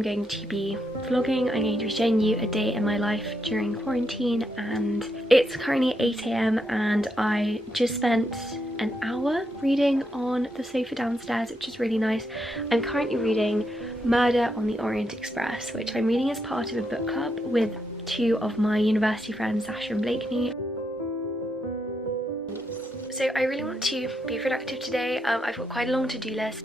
I'm going to be vlogging. I'm going to be showing you a day in my life during quarantine, and it's currently 8 AM and I just spent an hour reading on the sofa downstairs, which is really nice. I'm currently reading Murder on the Orient Express, which I'm reading as part of a book club with two of my university friends, Sasha and Blakeney. So I really want to be productive today. I've got quite a long to-do list.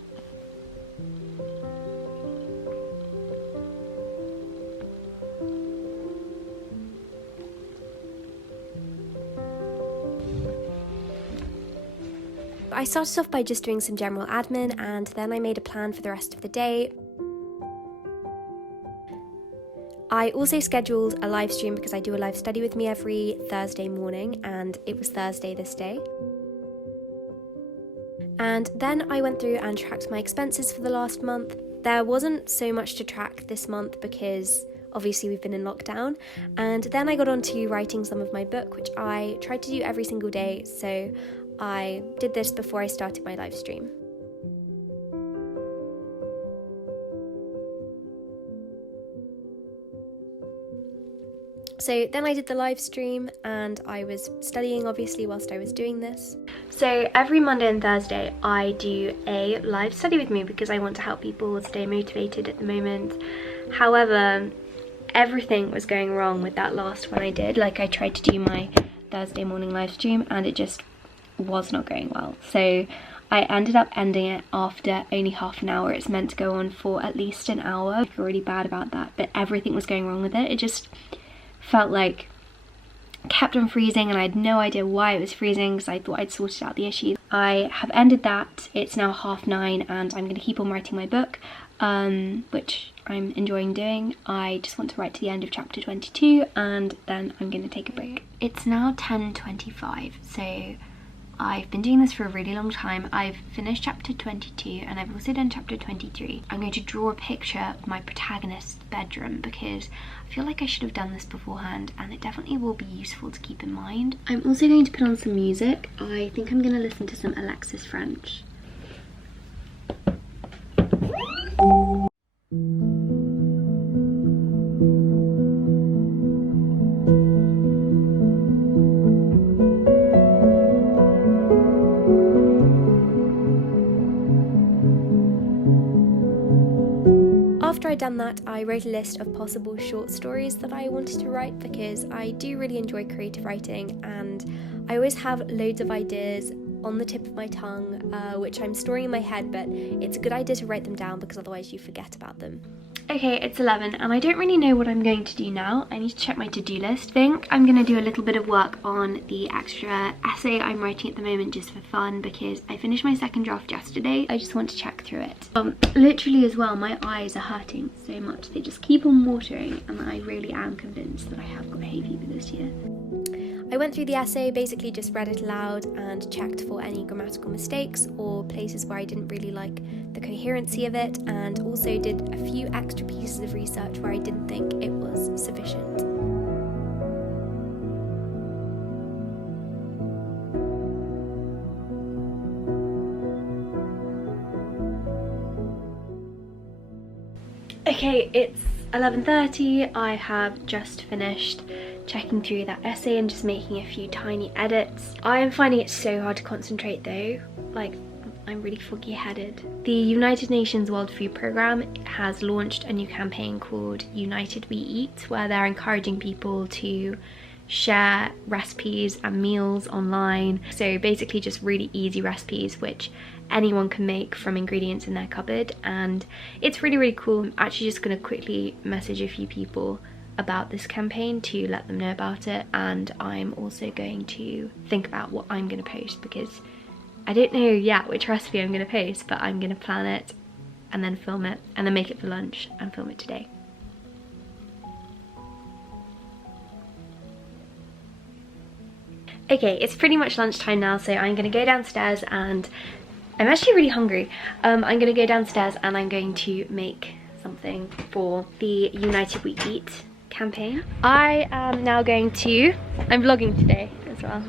I started off by just doing some general admin, and then I made a plan for the rest of the day. I also scheduled a live stream because I do a live study with me every Thursday morning, and it was Thursday this day. And then I went through and tracked my expenses for the last month. There wasn't so much to track this month because obviously we've been in lockdown. And then I got on to writing some of my book, which I tried to do every single day. So I did this before I started my live stream. So then I did the live stream and I was studying obviously whilst I was doing this. So every Monday and Thursday I do a live study with me because I want to help people stay motivated at the moment. However, everything was going wrong with that last one I did. Like, I tried to do my Thursday morning live stream and it just was not going well. So I ended up ending it after only half an hour. It's meant to go on for at least an hour. I feel really bad about that, but everything was going wrong with it. It just felt like it kept on freezing and I had no idea why it was freezing because I thought I'd sorted out the issue. I have ended that. It's now 9:30 and I'm going to keep on writing my book, which I'm enjoying doing. I just want to write to the end of chapter 22 and then I'm going to take a break. It's now 10:25, so I've been doing this for a really long time. I've finished chapter 22 and I've also done chapter 23. I'm going to draw a picture of my protagonist's bedroom because I feel like I should have done this beforehand and it definitely will be useful to keep in mind. I'm also going to put on some music. I think I'm going to listen to some Alexis French. After I'd done that, I wrote a list of possible short stories that I wanted to write because I do really enjoy creative writing and I always have loads of ideas on the tip of my tongue, which I'm storing in my head, but it's a good idea to write them down because otherwise you forget about them. Okay, it's 11 and I don't really know what I'm going to do now. I need to check my to-do list. I think I'm going to do a little bit of work on the extra essay I'm writing at the moment just for fun because I finished my second draft yesterday. I just want to check through it. Literally as well, my eyes are hurting so much. They just keep on watering and I really am convinced that I have got hay fever this year. I went through the essay, basically just read it aloud and checked for any grammatical mistakes or places where I didn't really like the coherency of it, and also did a few extra pieces of research where I didn't think it was sufficient. Okay, it's 11:30. I have just finished checking through that essay and just making a few tiny edits. I am finding it so hard to concentrate though. Like, I'm really foggy headed. The United Nations World Food Programme has launched a new campaign called United We Eat, where they're encouraging people to share recipes and meals online. So basically just really easy recipes which anyone can make from ingredients in their cupboard, and it's really cool. I'm actually just going to quickly message a few people about this campaign to let them know about it, and I'm also going to think about what I'm going to post because I don't know yet which recipe I'm going to post, but I'm going to plan it and then film it and then make it for lunch and film it today. Okay, it's pretty much lunchtime now, so I'm going to go downstairs and I'm actually really hungry. I'm going to go downstairs and I'm going to make something for the United We Eat campaign. I am now going to... I'm vlogging today as well.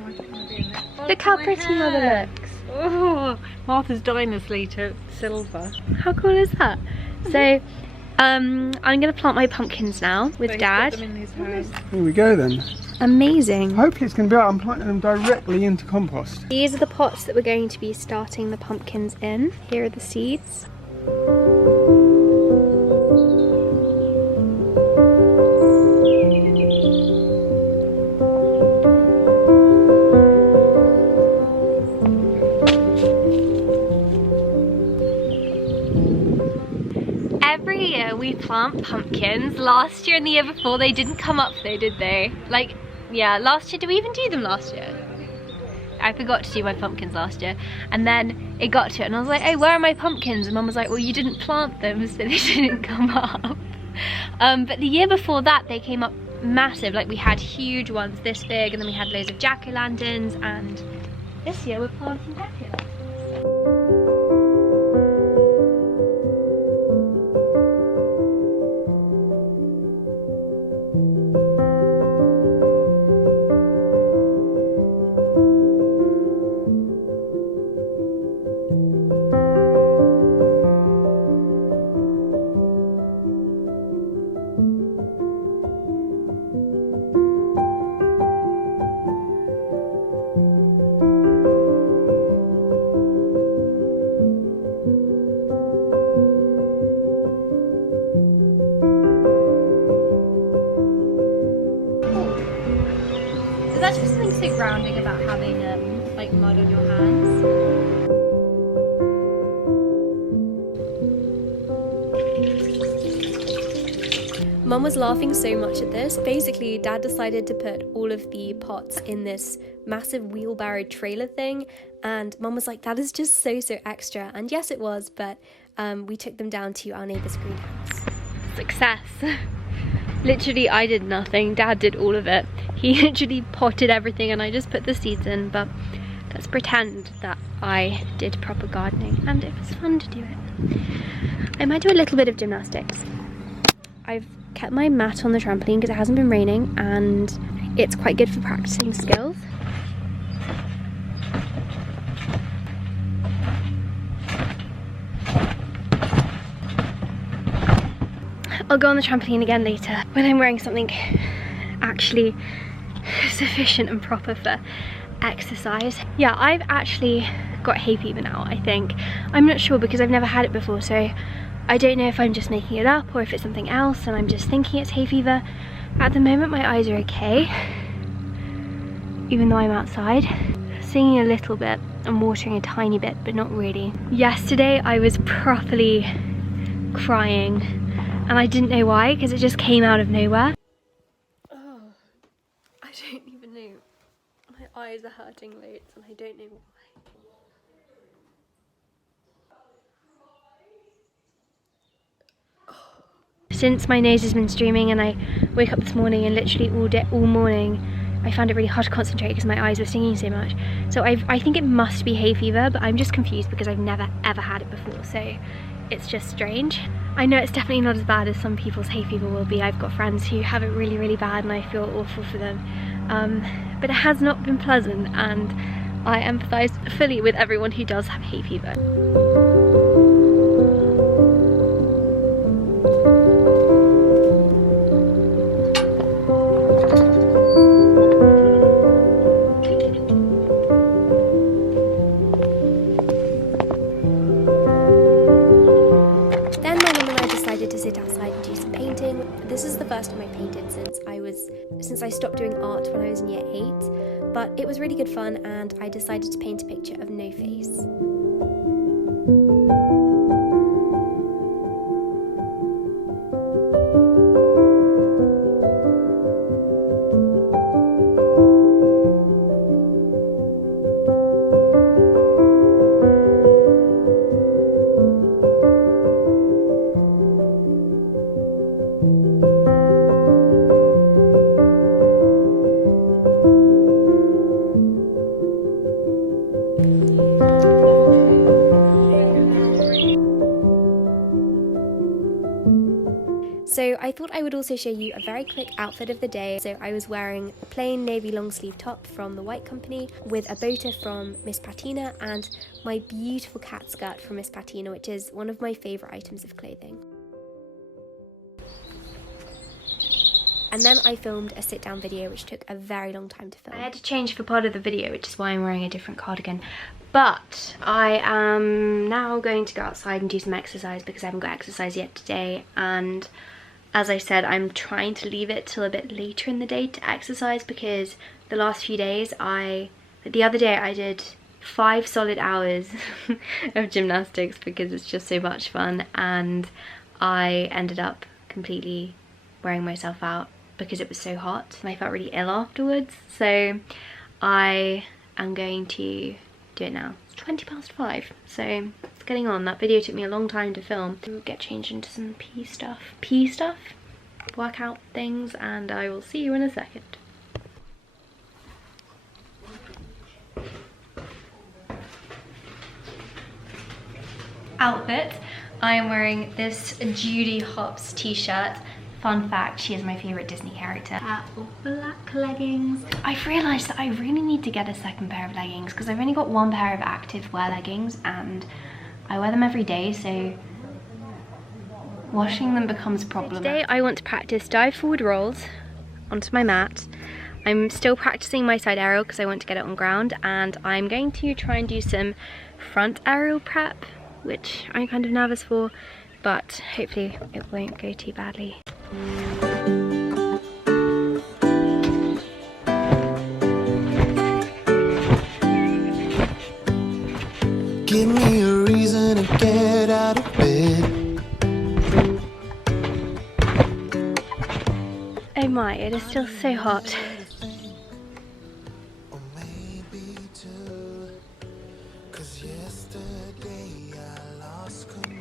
Look how pretty Mother looks. Oh, Martha's Dynasty to silver. How cool is that? So I'm gonna plant my pumpkins now with Dad. Put them in these holes. Here we go then. Amazing. Hopefully it's going to be alright. I'm planting them directly into compost. These are the pots that we're going to be starting the pumpkins in. Here are the seeds. Every year we plant pumpkins. Last year and the year before they didn't come up though, did they? Like, yeah, last year, did we even do them last year? I forgot to do my pumpkins last year, and then it got to it and I was like, hey, where are my pumpkins? And Mum was like, well, you didn't plant them, so they didn't come up. But the year before that they came up massive. Like, we had huge ones this big, and then we had loads of jack-o'-lanterns, and this year we're planting jack-o'-lanterns. There's actually something so grounding about having like mud on your hands. Mum was laughing so much at this. Basically, Dad decided to put all of the pots in this massive wheelbarrow trailer thing, and Mum was like, that is just so extra. And yes, it was, but we took them down to our neighbour's greenhouse. Success. Literally, I did nothing. Dad did all of it. He literally potted everything and I just put the seeds in, but let's pretend that I did proper gardening, and it was fun to do it. I might do a little bit of gymnastics. I've kept my mat on the trampoline because it hasn't been raining, and it's quite good for practicing skills. I'll go on the trampoline again later when I'm wearing something actually sufficient and proper for exercise. Yeah, I've actually got hay fever now, I think. I'm not sure because I've never had it before, so I don't know if I'm just making it up or if it's something else and I'm just thinking it's hay fever. At the moment my eyes are okay, even though I'm outside. Singing a little bit and watering a tiny bit, but not really. Yesterday I was properly crying and I didn't know why, because it just came out of nowhere. Oh, I don't even know. My eyes are hurting loads and I don't know why. Since my nose has been streaming and I woke up this morning and literally all morning I found it really hard to concentrate because my eyes were stinging so much. So I think it must be hay fever, but I'm just confused because I've never ever had it before, so it's just strange. I know it's definitely not as bad as some people's hay fever will be. I've got friends who have it really bad and I feel awful for them. But it has not been pleasant, and I empathise fully with everyone who does have hay fever. This is the first time I painted since I stopped doing art when I was in year 8, but it was really good fun and I decided to paint a picture of no face. So I thought I would also show you a very quick outfit of the day. So I was wearing a plain navy long sleeve top from the White Company with a boater from Miss Patina and my beautiful cat skirt from Miss Patina, which is one of my favourite items of clothing. and then I filmed a sit down video which took a very long time to film. I had to change for part of the video, which is why I'm wearing a different cardigan. But I am now going to go outside and do some exercise because I haven't got exercise yet today, and as I said, I'm trying to leave it till a bit later in the day to exercise because the last few days the other day I did 5 solid hours of gymnastics because it's just so much fun, and I ended up completely wearing myself out because it was so hot and I felt really ill afterwards. So I am going to do it now. It's 5:20, so it's getting on. That video took me a long time to film. We'll get changed into some pee stuff, workout things, and I will see you in a second. Outfit. I am wearing this Judy Hopps t-shirt. Fun fact, she is my favourite Disney character. Black leggings. I've realised that I really need to get a second pair of leggings because I've only got one pair of active wear leggings and I wear them every day, so washing them becomes a problem. Today I want to practice dive forward rolls onto my mat. I'm still practicing my side aerial because I want to get it on ground, and I'm going to try and do some front aerial prep, which I'm kind of nervous for, but hopefully it won't go too badly. Give me a reason to get out of bed. Oh my, it is still so hot.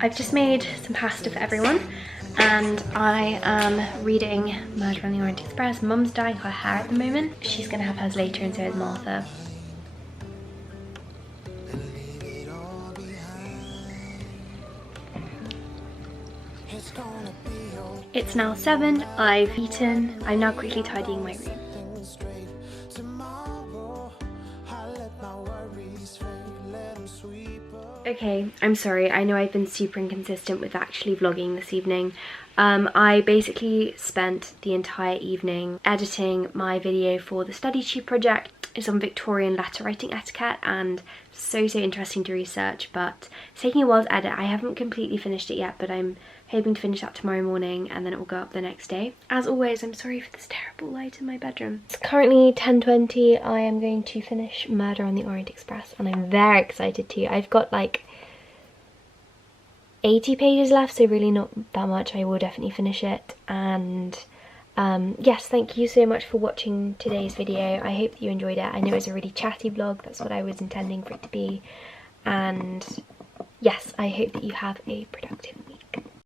I've just made some pasta for everyone, and I am reading Murder on the Orient Express. Mum's dyeing her hair at the moment. She's gonna have hers later, and so is Martha. It's now 7, I've eaten. I'm now quickly tidying my room. Okay, I'm sorry, I know I've been super inconsistent with actually vlogging this evening. I basically spent the entire evening editing my video for the study tube project. It's on Victorian letter writing etiquette, and so interesting to research, but it's taking a while to edit. I haven't completely finished it yet, but I'm hoping to finish that tomorrow morning and then it will go up the next day. As always, I'm sorry for this terrible light in my bedroom. It's currently 10:20. I am going to finish Murder on the Orient Express and I'm very excited to. I've got like 80 pages left, so really not that much. I will definitely finish it, and yes, thank you so much for watching today's video. I hope that you enjoyed it. I know it's a really chatty vlog, that's what I was intending for it to be, and yes, I hope that you have a productive week.